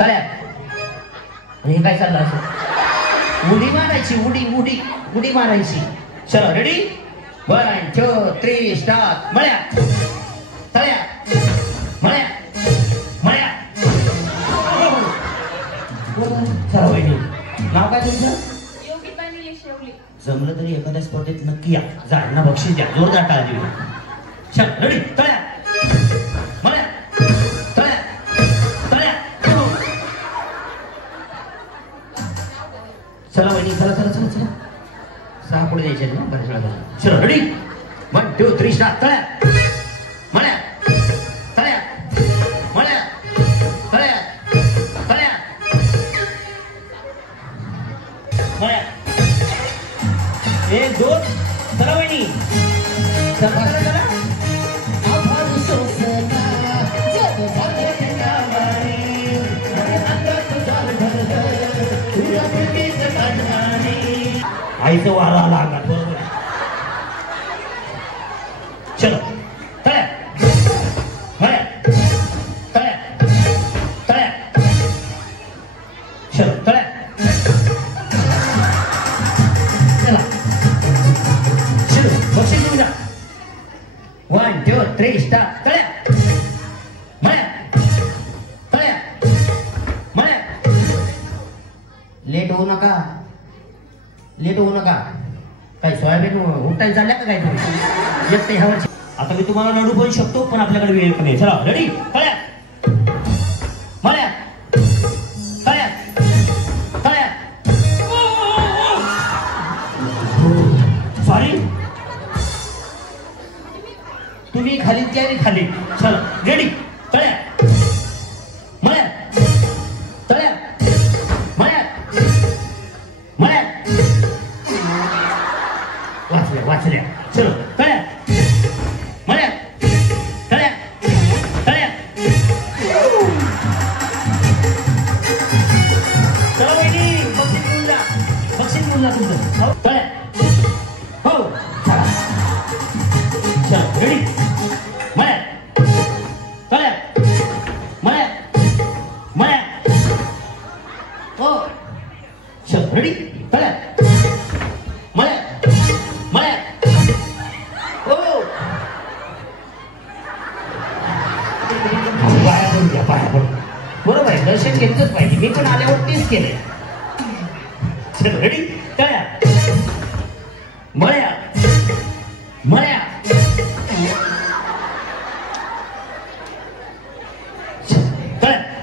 तळ्यात हे काय चाललं असं उडी मारायची उडी मारायची चलो रेडी 1 2 3 स्टार्ट मळ्यात तळ्यात मळ्यात चला वहिनी नाव काय तुमचं जमलं तरी एखाद्या स्पर्धेत नक्की या जायना बक्षीस द्या जोरदार टाळी देऊ चल रेडी तळ्यात मळ्यात तळ्यात चला वहिनी चला सहा पुढे द्यायचे ना बऱ्याच चलो रेडी 1 2 3 स्टार्ट तळ्यात मळ्यात तळ्यात मळ्यात एक दोन चला वहिनी चला आईचं वारा आला अंगात बरोबर चलो तळ्यात मळ्यात तळ्यात चलो तळ्यात चला चलो बक्षीस घेऊन जा 1 2 3 स्टार्ट तळ्यात मळ्यात लेट होऊ नका काय सोयाबीन उपटायला चालल्या का काय तुम्ही एकटे ह्या वर्षी आता मी तुम्हाला लढू पण शकतो पण आपल्याकडे वेळ कमी आहे चला रेडी तळ्यात सॉरी तुम्ही खाली त्या खाली चला रेडी तळ्यात वाचल्या चलो तळ्यात चला वहिनी बक्षीस घेऊन जा तुमचं तळ्यात हो चला चल रेडी हो चल रेडी तळ्यात बरोबर आहे दर्शन घेतलंच पाहिजे मी पण आल्यावर तेच केलंय चल रेडी तळ्यात मळ्यात तळ्यात